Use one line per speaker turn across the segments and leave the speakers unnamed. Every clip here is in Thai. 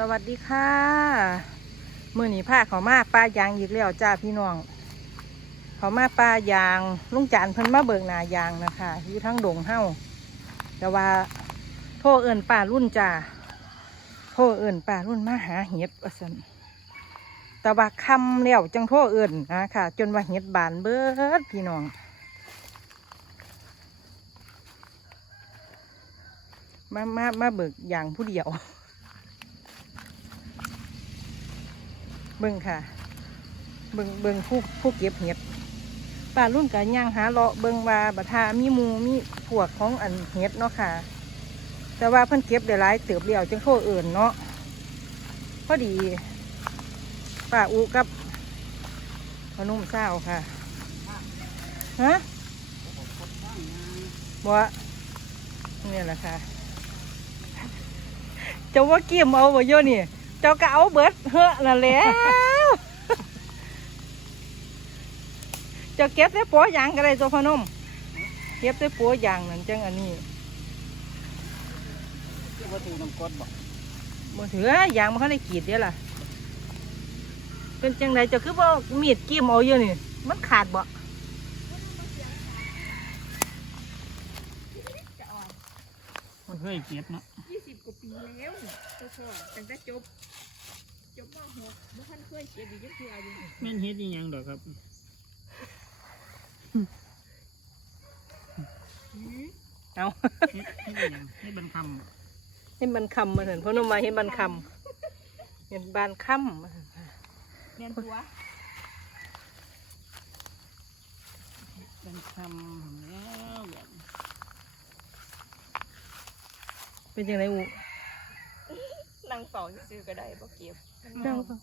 สวัสดีค่ะมื่อนี้าเขามาปลายางอีกแล้วจ้าพี่น้อง เขามาปลายางลุงจานเพิ่นมาเบิกนายางนะคะอยู่ทั้งดงเฮ้าแต่ว่าโทษเอิญป่ารุ่นจ้าโทษเอิญป่ารุ่นมาหาเห็ดว่าสันแต่ว่าคำแล้วจังโทษเอิญนะค่ะ จนว่าเห็ดบานเบิดพี่น้องมามามาเบิกยางผู้เดียว เบิ่งค่ะ เบิ่งเบิ่งผู้ผู้เก็บเห็ดป้ารุ่นกับย่างหาเลาะเบิ่งว่าบัทามีมูมีพวกของอันเห็ดเนาะค่ะ แต่ว่าเพิ่นเก็บได้หลายเติบเดียวจังโทษเอิ่นเนาะพอดีป้าอูกับพนุ่มเศร้าค่ะฮะบัวนี่แหละค่ะจ้าว่าเกี่ยมเอาบ่โยนี่ เจ้าก็เอาเบิดเฮ้อนั่นแหล้วเจ้าเก็บได้ปัวยางก็ได้ตัวพนม เก็บได้ปัวยางนั่นจังอันนี้
ว่าถูกน้ำกรดบอก
บ่ถือยางมันเขาได้กรีดเดียวล่ะเป็นจังไดเจ้าคือบ่มีดกิ้มเอาอยู่นี่ มันขาดบ่
เฮ้ยเก็บเนาะ
ยี่สิบกว่า ปีแล้วเจ้าพ่อตั้งแต่จบ จบม .6 บ่ทันเคยเก็บอีกจักเทื่ออยู่
แม่นเฮ็ดอีหยังดอกครับ
เอา
เฮ็ดเฮ็ดอีหยังเฮ็ดบันค
เห็นมันคำมาเห็นพนมมาเห็นมันคำเห็นบานคำมาเห็น
เรียนตัวำ
บันคำแล้วแบบ
เป็นจังไดอู
นั่งเฝ้าซื่อๆก็ได้บ่เก็บ
นั่งเฝ้า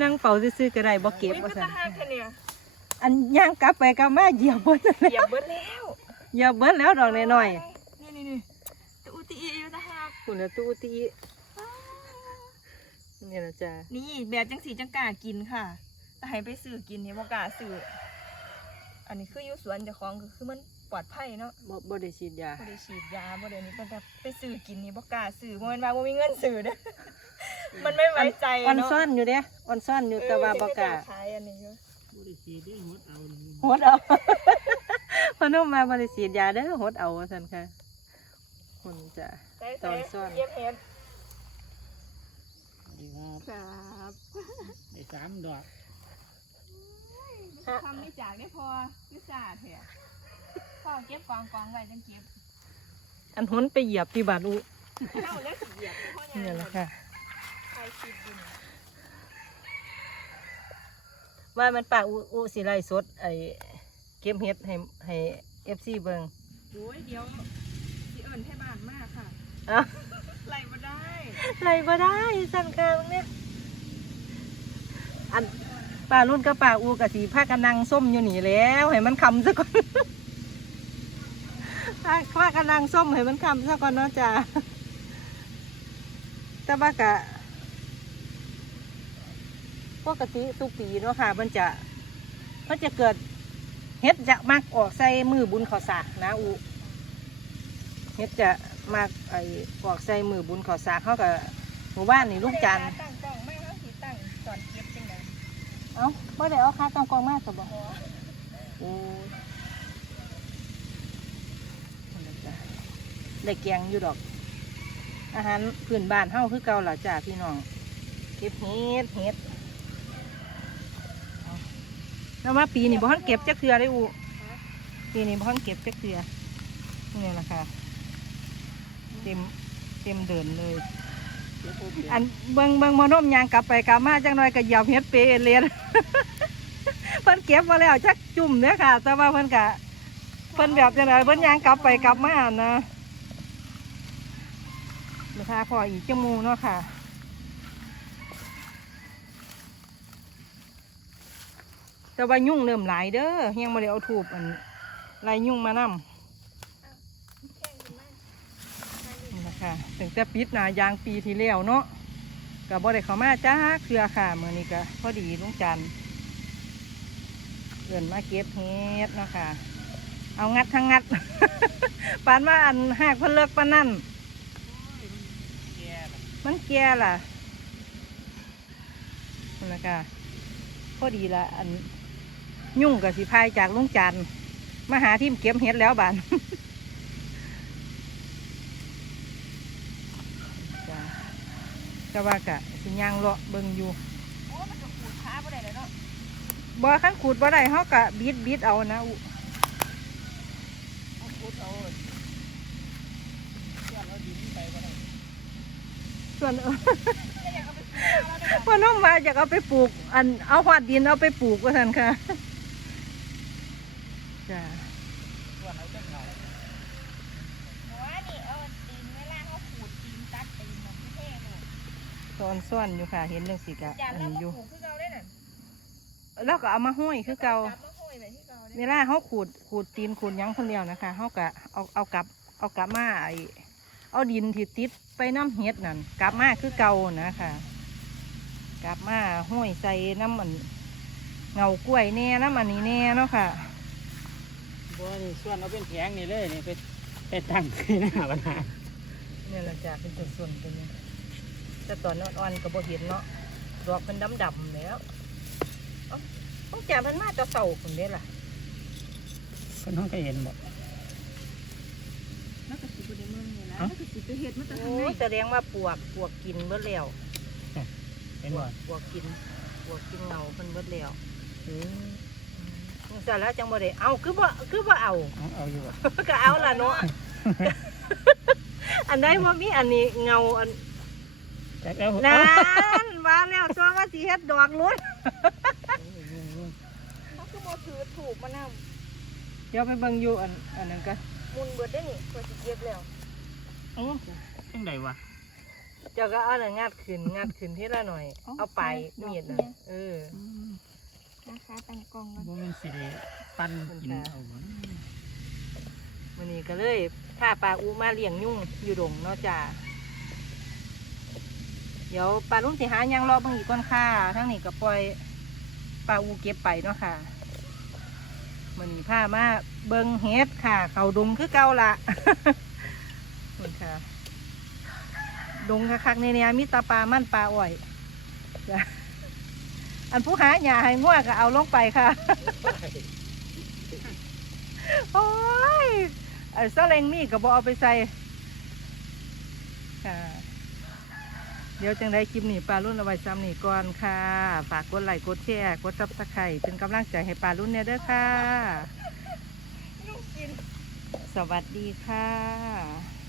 นั่งเฝ้าซื่อๆก็ได้บ่เก็บ
อุ๊ย
ว่า
มัน
ซั่
ตานหักแค่เนี่ย
อันย่างกลับไปกลับมาเหยียบเบิดนั่นแหละ
เหยียบเบิดแล้ว
เหยียบเบิดแล้วดอกน้อย
นี่นี่นี่ตะอุติอีอยู่ตาหัก
ๆคุณน่ะตู้ตีนี่นะจ๊ะ
นี่แบบจังสีจังกล้ากินค่ะ แต่ให้ไปซื้อกินนี่บ่กล้าซื้ออันนี้คืออยู่สวนเจ้าของก็คือมัน ปลอดภัยเนาะ
บ่บ่ได้ฉีดยา
บ่ได้ฉีดยาบ่ได้นี่แต่แบบไปซื้อกินนี่บ่กล้าซื้อบ่แม่นว่าบ่มีเงินซื้อเด้อมันไม่ไว้ใจ
ออน
เนาะ
ซ่อนอยู่เด้ออนซ่อนอยู่แต่ว่าบ่กล้า
ขายอันนี้อยู่
บ่ได้ฉีดได้หมดเอาเลย
หดเอาพนมมาบ่ได้ฉีดยาเด้อหดเอาว่าซั่นค่ะคนจะ
ใส่
ตอนซ่อน
เย็บเห็ด
ดีครับ
ครับ
ได้สามดอก
ทำไม่จากได้พอยุสาเถอะ พ่อเก็บกองกองไว้จังเก็บ
อันหนไปเหยียบที่บาดอุ
เล่าแล้วสิเหยียบพ่อ
นี่แหละค่ะ
ใครคิดอยู่เนี่ย
ว่ามันป่าอุอุสิไลฟ์สดไอ้เก็บเฮ็ดให้ให้ FC เบิ่ง
โอ้ยเดี๋ยวสิเอิญให้บ้านมากค่ะ
เอ้า
ไล่มาได้
ไล่บ่ได้สั่นค่ะตรงเนี้ยอันป้ารุ่นกับป้าอูกับสีผ้ากันนังส้มอยู่นี่แล้วให้มันคำซะก่อน ผ้าผ้ากันนังส้มให้มันคำซะก่อนเนาะจ้าแต่ว่ากะปกติทุกปีเนาะค่ะ มันจะมันจะเกิดเฮ็ดจะมักออกใส่มือบุญข้าวสากนะอูเฮ็ดจะมักไอ้ออกใส่มือบุญข้าวสากเขากับหมู่บ้านนี่ลูกจันทร์
ตั้งกล้องไม่เขาสิตั้งตอนเก็บจังได
เอ้าไม่ได้เอาค่าต้องกองมากกับบอก
พอ
โอ้ยนั่นล่ะจ้ะ ได้แกงอยู่ดอก อาหารพื้นบ้านเฮาคือเก่าล่ะจ้าพี่น้องเก็บเห็ดเห็ดแล้วว่าปีนี้บ่ทันเก็บจักเทือได้อูปีนี้บ่ทันเก็บจักเทือนี่แหละค่ะเต็มเต็มเดินเลย
อั
นเบิงเบิงมานมยางกลับไปกลับมาจังน่อยก็เหยียบเฮ็ดเปเอเลียนเพิ่นเก็บมาแล้วจักจุ่มเนี่ยค่ะ แต่ว่าเพิ่นกะเพิ่นแบบจังไดเพิ่นยางกลับไปกลับมานะ ราคาพออีกจมูเนาะค่ะแต่ว่ายุ่งเริ่มหลายเด้อยังม่ได้เอาถูบอันไล่ยุ่งมานำ
แข่งกันมา
นะคะถึงจะปิดหนายางปีที่แล้วเนาะกับบ่ได้เข้ามาจ้าเครือค่ะเมื่อนี้ก็พอดีลุงจันเกินมาเก็บเฮ็ดเนาะค่ะ เอางัดทั้งงัดปานว่าอันหากเพิ่นเลิกปานนั่น มันแก่ล่ะนั่นแหละค่ะพอดีละอันยุ่งกับสิพายจากลุงจันมาหาทีมเก็บเห็ดแล้วบานจ้ะก็ว่ากะสิย่างเลาะเบิ่งอยู่
บ่
ขั้นขูดบ่ได้เฮากะบิดบิดเอานะอุ
เอาพุดเอาเพื่อนเอาดินไปก็ได้
ส่วน
ก็อยากเอาไปขูดขาแล้วได้
พ่อน้องมาอยากเอาไปปลูก อันเอาหอดดินเอาไปปลูกว่าท่านค่ะจ้ะ
เพื่อนเอาจังเงา
หัวนี่เอาตีนเวลาเขาขูดตีนตัดตีนมันไม่เท่เลย
ตอนซ่อนอยู่ค่ะ เห็นเรื่องสิกะ
จาน
อัน
แล้ว
นี้
มา
อยู่
ขูดคือเก่าได้น่ะ
แล้วก็เอามาห้อยคือเก่า
จับมาห้อยแบบที่เก่าได้
เวลาเขาขูดขูดตีนขูดหยังคนเดียวนะคะเขากะเอาเอากลับเอากลับมาไอ เอาดินที่ติดไปน้ำเห็ดนั่นกลับมาคือเก่านะคะกลับมาห้อยใส่น้ำมันเงากล้วยแน่น้ำอันนี้แน่เนาะค่ะ
บัวนี่ส่วนเอาเป็นแผงนี่เลยนี่ไปไปตั้งที่หน้าบ้าน
เนี่ยเราจะเป็นส่วนๆเป็นแต่ตอนอ่อนๆก็บ่เห็นเนาะดอกเป็นดำๆแล้วเอ้าต้องจ่าเพิ่นมาจะเต่าคนนี้ล่ะ
คนห้องก็เห็นบ่
แล้
โอ้
ทำไง
ยแสดงว่าปวกปวกกินเบิดแล้ว
เห็นบ่
ปวกกินปวกกินเงาเพิ่นเบิดแล้ว
เออ
จังซั่นแล้วจังบ่ได้เอาคือบ่คือบ่เอา
เอาเอาอยู่บ่
ก็เอาล่ะเนาะ อันใดบ่มีอันนี้เงาอัน
จักเอา
นั้
เอา
นว่าแล้วตัวว่าสิเฮ็ดดอกลุ้น
เขาคือบ่ถือถูกมานำ
เดี๋ยวไปเบิ่งอยู่อันอันนั้นก็
มุนเบิดได้นี่กว่าสิเก็บแล้ว
เอาจังไดวะ
เจ้าก็เอาน่ะงัดขึ้นงัดขึ้นทีละหน่อยเอาไปมีดน่ะเออ
นะคะตั้งกล้องแล้ว
บ่แม่นสิได้ปั้นกินเอาบ่
วันนี้ก็เลยพาปลาอูมาเลี้ยงยุ่งอยู่ดงเนาะจ้าเดี๋ยวปลาลุงสิหาหยังรอเบิ่งอีกก่อนค่ะทั้งนี้ก็ปล่อยปลาอูเก็บไปเนาะค่ะมันนี้พามาเบิ่งเฮ็ดค่ะ เขาดงคือเก่าละ นี่ค่ะ ดงคักๆในเนี่ยมีแตาปลามันปลาอ่อยจ้ะอันผู้หาหยาให้ง่วก็เอาลงไปค่ะ โอ้ยไอ้ซาเล้งนี่ก็บอเอาไปใส่ค่ะเดี๋ยวจังได้คลิปนี้ปลารุ่นเอาไว้ซ้ำนี่ก่อนค่ะ ฝากกดไลค์กดแชร์กดซับสไครต์เป็นกำลังใจให้ปลารุ่นเนี่ยเด้อค่ะ
ยุ่งกิน
สวัสดีค่ะ